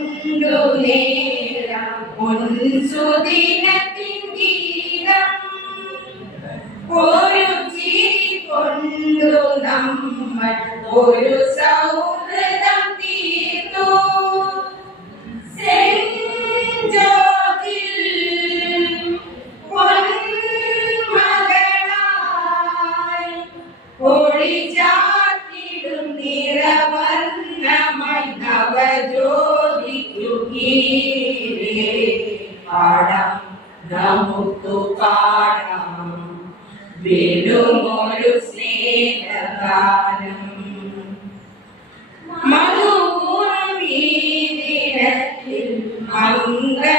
കൊണ്ടു നേരം സുദിനത്തിൻ ഗീതം ഒരു ചിരി കൊണ്ടു നമ്മൾ ഒരു സൗഹൃദം തീർത്തു സെഞ്ചോതിൽ പൊന്മകളായി ഒളിചാർത്തിടും നിറവർണ്ണമായി നവജ്യോതിക്കു കീഴേ പാടാം നമുക്കു പാടാം വീണ്ടുമൊരു സ്നേഹഗാനം മധുപൂർവം ഈ ദിനത്തിൽ മംഗള